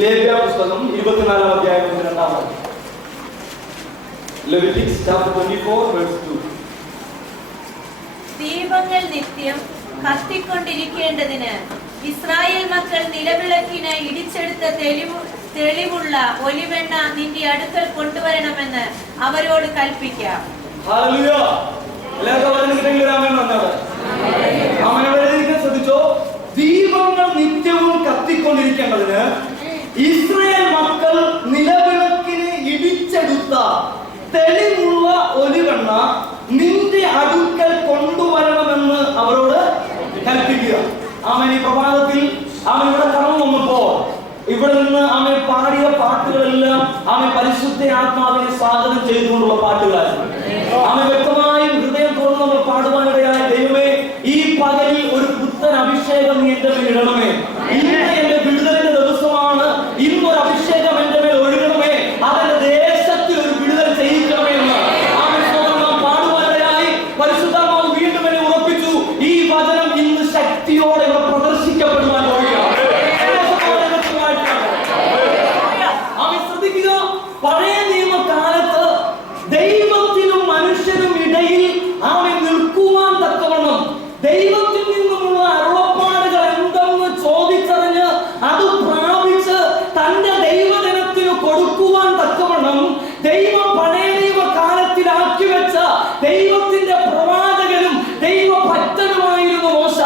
ലേവ്യ പുസ്തകം 24-ാം അധ്യായം 2-ാം വാക്യം. Leviticus chapter 24 verse 2. ദീപങ്ങൾ നിത്യം കത്തിക്കൊണ്ടിരിക്കേണ്ടതിന് ഇസ്രായേൽ മക്കൾ നിലവിളക്കിന് ഇടിച്ചെടുത്ത തെളിവുള്ള ഒലിവെണ്ണ നിന്റെ അടുക്കൽ കൊണ്ടുവരണമെന്ന് അവരോട് കൽപ്പിക്കാം. ഹല്ലേലൂയ. എല്ലാവർക്കും വചനത്തിലേക്ക് ആമേൻ പറഞ്ഞാൽ ആമേൻ. എഴുതിയിരിക്കുന്നത് ശ്രദ്ധിച്ചോ. ദീപങ്ങൾ നിത്യവും കത്തിക്കൊണ്ടിരിക്കേണ്ടതിന് ഇസ്രായേൽ മക്കൾ നിലവിളക്കിന് ഇടിച്ചെടുത്ത തെളിവുള്ള ഒലിവെണ്ണ നിന്റെ അടുക്കൽ കൊണ്ടുവരണമെന്ന് അവരോട് കൽപ്പിക്കുക. ആമേൻ. ഈ പ്രഭാതത്തിൽ ആമേൻ ഇവിടെ കടന്നു വന്നപ്പോൾ ഇവിടെ നിന്ന് ആമേൻ പാടിയ പാട്ടുകളെല്ലാം ആമേൻ പരിശുദ്ധ ആത്മാവിനെ സ്വാഗതം ചെയ്തുകൊണ്ടുള്ള പാട്ടുകളായിരുന്നു. ആമേൻ വ്യക്തമായും ഹൃദയം തുറന്ന് നമ്മൾ പാടുവാനിടയായ ദൈവമേ, ഈ പകലിൽ ഒരു പുത്തൻ അഭിഷേകം നീ എന്റെ മേൽ ഇടണമേ. ഇന്ന് എന്റെ വിടുതലിന്റെ ദിവസമാണ്. ഇന്നൊരു അഭിഷേകം എന്റെ മേൽ ഒഴുകണമേ. അതെന്റെ ദേശത്തിൽ ഒരു വിടുതൽ ചെയ്യിക്കണമേ എന്ന് പാടുവാനിടയായി പരിശുദ്ധാത്മാവ് വീണ്ടും എന്നെ ഉറപ്പിച്ചു. ഈ വചനം ഇന്ന് ശക്തിയോടെ പ്രദർശിക്കപ്പെടുവാൻ പോവുകയാണ്. പഴയ നിയമകാലത്ത് ദൈവത്തിനും മനുഷ്യനും ഇടയിൽ ആമേൻ നിൽക്കുവാൻ തക്കവണ്ണം ദൈവത്തിൽ നിന്നുമുള്ള അരുളപ്പാടുകൾ എന്തെന്ന് ചോദിച്ചറിഞ്ഞ് അത് പ്രാപിച്ച് തന്റെ ദൈവജനത്തിന് കൊടുക്കുവാൻ തക്കവണ്ണം ദൈവം പഴയ നിയമകാലത്തിലാക്കി വെച്ച ദൈവത്തിന്റെ പ്രവാചകനും ദൈവഭക്തനുമായിരുന്നു മോശ.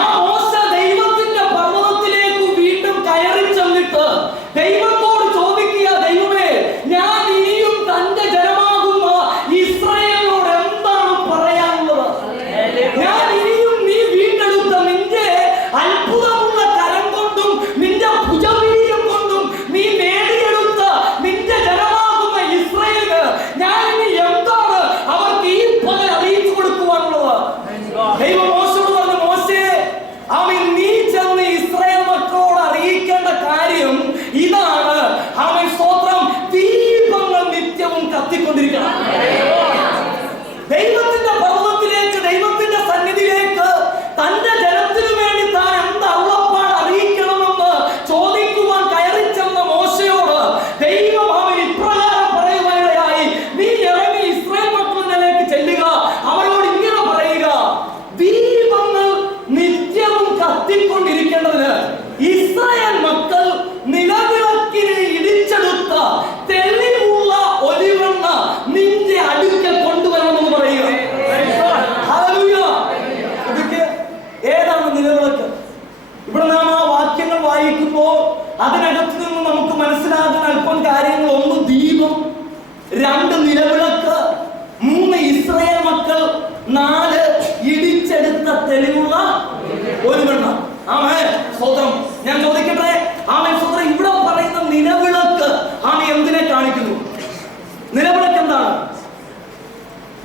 ആ മോശ ദൈവത്തിന്റെ പർവ്വതത്തിലേക്ക് വീണ്ടും കയറി ചെന്നിട്ട് ദൈവത്തോട് ചോദിക്കുക, ദൈവമേ, ഞാൻ ഇനിയും തന്റെ ജനമാകുന്ന ഇസ്രായേലിനോട് എന്താണ് പറയാനുള്ളത്? ഞാൻ ഇനിയും നീ വീണ്ടെടുത്ത നിന്റെ അത്ഭുതമുള്ള കരം കൊണ്ടും നിന്റെ ഭുജവീര്യം കൊണ്ടും നീ നേടിയെടുത്ത നിന്റെ ജനമാകുന്ന ഇസ്രായേലിന് ഞാൻ ഇനി എന്താണ് അവർക്ക് ഈ പകൽ അറിയിച്ചു കൊടുക്കുവാനുള്ളത്? ദൈവം മോശയോട് പറഞ്ഞു, മോശേ, അവൻ നീ ചെന്ന് ഇസ്രായേൽ മക്കളോട് അറിയിക്കേണ്ട കാര്യം ഇതാണ്. അവൻ സ്തോത്രം, ദീപങ്ങൾ നിത്യവും കത്തിക്കൊണ്ടിരിക്കണം. ദൈവത്തിന്റെ പർവ്വതത്തിലേക്ക്, ദൈവത്തിന്റെ സന്നിധിയിലേക്ക് തന്റെ ജനത്തിനു വേണ്ടി താൻ എന്ത് അരുളപ്പാട് അറിയിക്കണമെന്ന് ചോദിക്കുവാൻ കയറി ചെന്ന മോശയോട് ദൈവം അവൻ ഇപ്രകാരം പറയുവാനിടയായി, നീ ഇറങ്ങി ഇസ്രായേൽ മക്കളിലേക്ക് ചെല്ലുക, അവരോട് ഇങ്ങനെ പറയുക, ദീപങ്ങൾ നിത്യവും കത്തിക്കൊണ്ടിരിക്കേണ്ടതിന് ഇസ്രായേൽ മക്കൾ നിലവിളക്കിനെ ഇടിച്ചെടുത്ത തെളിവുള്ള ഒലിവെണ്ണ നിന്റെ അടുക്കൽ കൊണ്ടുവരണമെന്ന് പറയുക. ഹല്ലേലൂയ. ഏതാണ് നിലവിളക്ക്? ഇവിടെ നാം ആ വാക്യങ്ങൾ വായിക്കുമ്പോൾ അതിനകത്ത് നിന്ന് നമുക്ക് മനസ്സിലാകുന്ന അല്പം കാര്യങ്ങൾ. 1 ദീപം, 2 നിലവിളക്ക്, 3 ഇസ്രായേൽ മക്കൾ, 4 ഇടിച്ചെടുത്ത തെളിവുള്ള ഒലിവെണ്ണ. ആമേൻ. സ്തോത്രം. ഞാൻ ചോദിക്കട്ടെ, ആമേൻ സ്തോത്രം, ഇവിടെ പറയുന്ന നിലവിളക്ക് ആമേൻ എന്തിനെ കാണിക്കുന്നു? നിലവിളക്ക് എന്താണ്?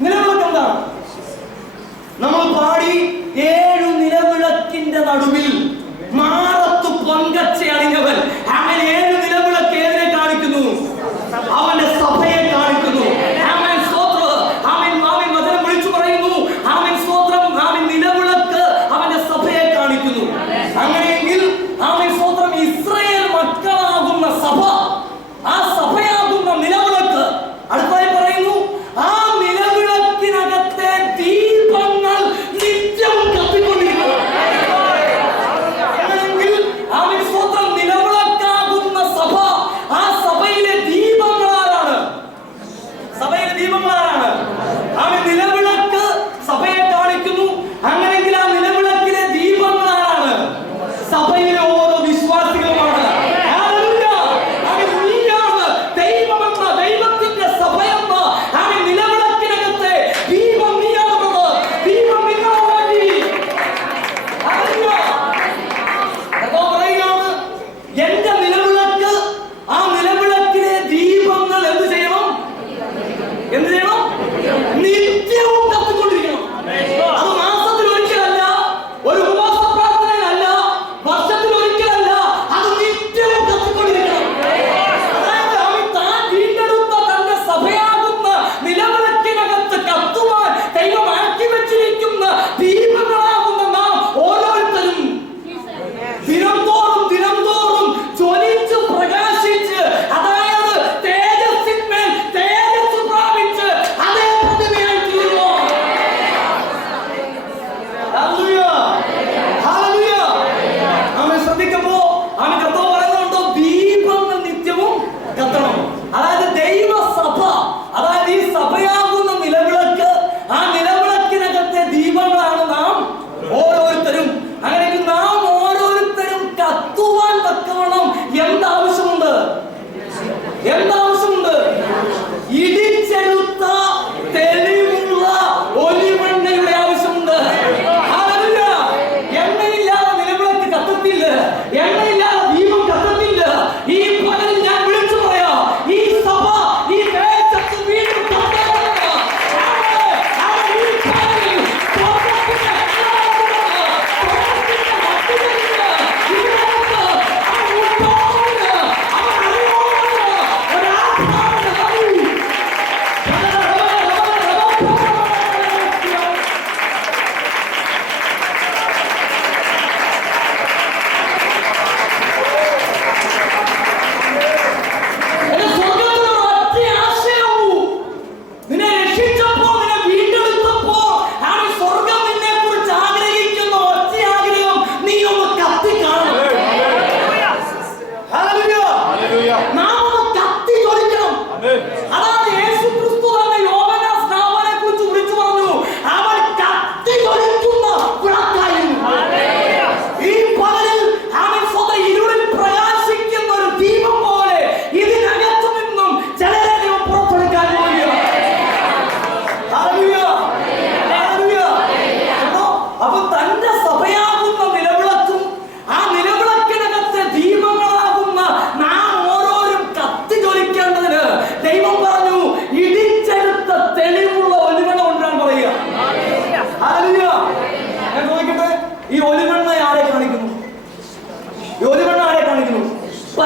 നിലവിളക്ക് എന്താണ്? നമ്മൾ പാടി 7 നിലവിളക്കിന്റെ നടുവിൽ മാറത്തു പൊൻകച്ച അണിഞ്ഞവൻ. ആമേൻ. 7 നിലവിളക്ക് ഏതിനെ കാണിക്കുന്നു? അവന്റെ സഭയെ കാണിക്കുന്നു. ആമേൻ സ്തോത്രം. ആമേൻ. ആമേൻ വചനം വിളിച്ചു പറയുന്നു. ആമേൻ സ്തോത്രം. ആമേൻ നിലവിളക്ക് അവന്റെ സഭയെ കാണിക്കുന്നു. അങ്ങനെയെങ്കിൽ ആമേൻ സ്തോത്രം, ഇസ്രായേൽ മക്കളാകുന്ന സഭ, ആ സഭയാകുന്ന നിലവിളക്ക്. അടുത്തായി പറയുന്നു, ആ നിലവിളക്കിനകത്തെ ദീപങ്ങൾ നിത്യവും കത്തിക്കൊണ്ടിരിക്കുന്നു.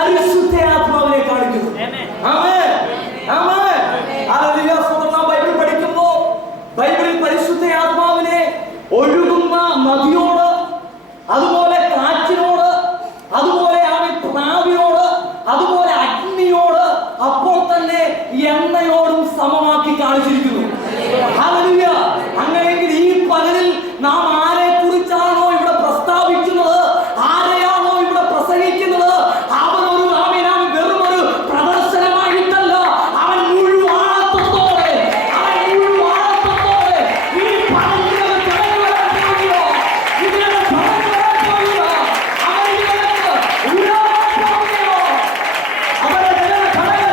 പരിശുദ്ധാത്മാവിനെ കാണിക്കുന്നു. ആമേൻ. ആമേൻ. ഹല്ലേലൂയ. സ്വന്തം ബൈബിൾ പഠിക്കുമ്പോൾ ബൈബിളിൽ പരിശുദ്ധാത്മാവിനെ ഒഴുകുന്ന നദിയോട്, അതുപോലെ കാറ്റിനോട്, അതുപോലെ പ്രാവിനോട്, അതുപോലെ അഗ്നിയോട്, അപ്പോൾ തന്നെ എണ്ണയോടും സമമാക്കി കാണിച്ചിരിക്കുന്നു. ഹല്ലേലൂയ. അങ്ങനെയെങ്കിൽ ഈ പകലിൽ നാം ആരെ കുറിച്ചാണോ ഇവിടെ പ്രസ്താവിക്കുന്നത്, ആരെയാണോ ഇവിടെ പ്രസംഗിക്കുന്നത്, അവനൊരു വെറുമൊരു പ്രദർശനമായിട്ടല്ല, അവൻ മുഴുവാഴത്തോടെ ഈ പകലിൽ കടന്നു വരാൻ പോകുകയോ, ഇതിനെ കടന്നു വരാൻ പോകുകയോ, അവൻ ഇതിനകത്ത് ഉയരാൻ പോകുകയോ, അവനെ ഇതിനെ കടന്നു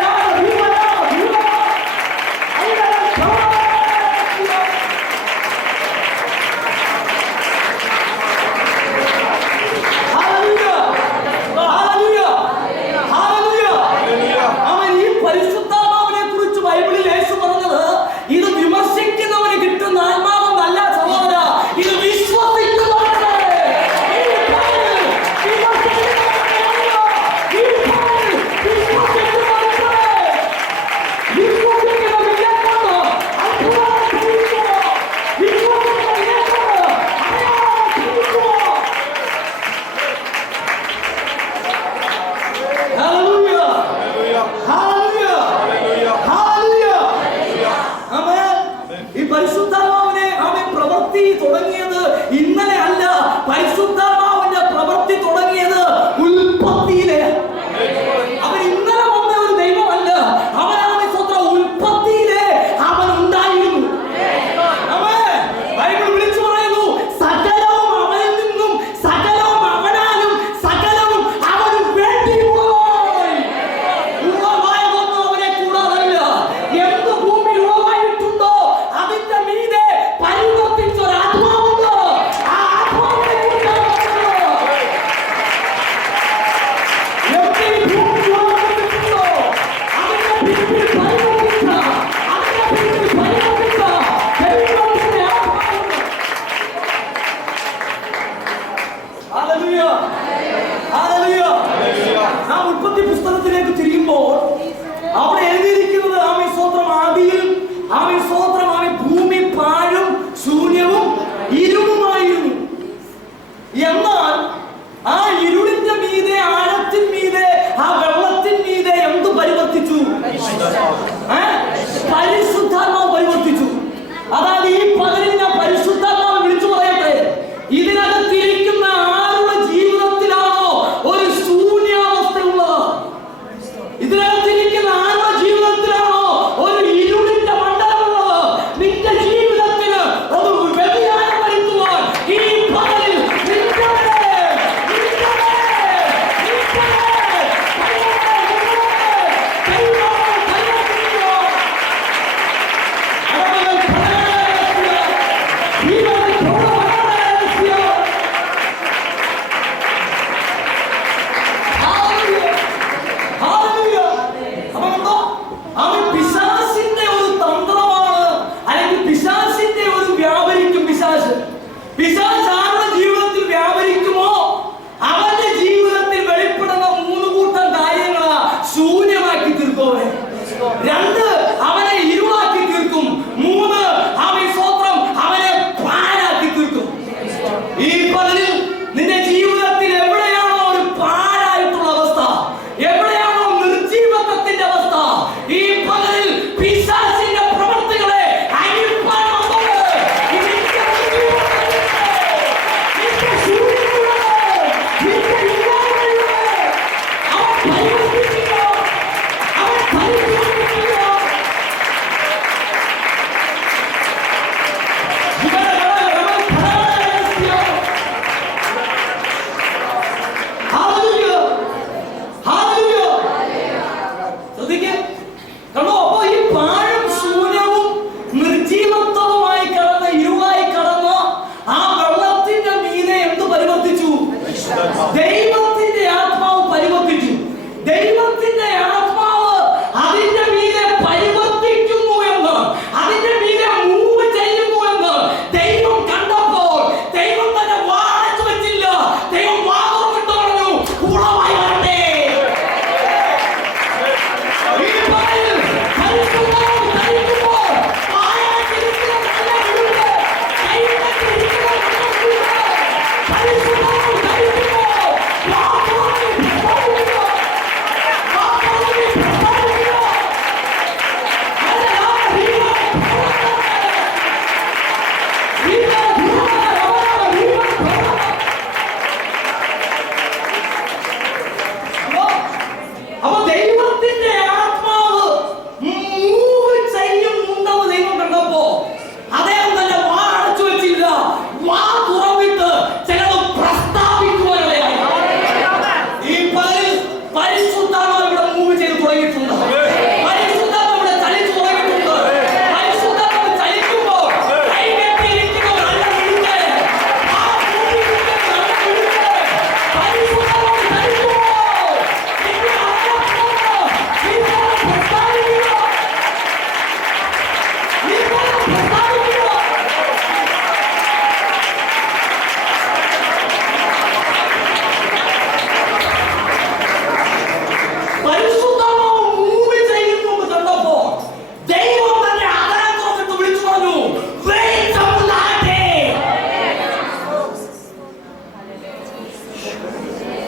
ഇതിനകത്തിരിക്കുന്ന ആരുടെ ജീവിതം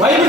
ബൈബിൾ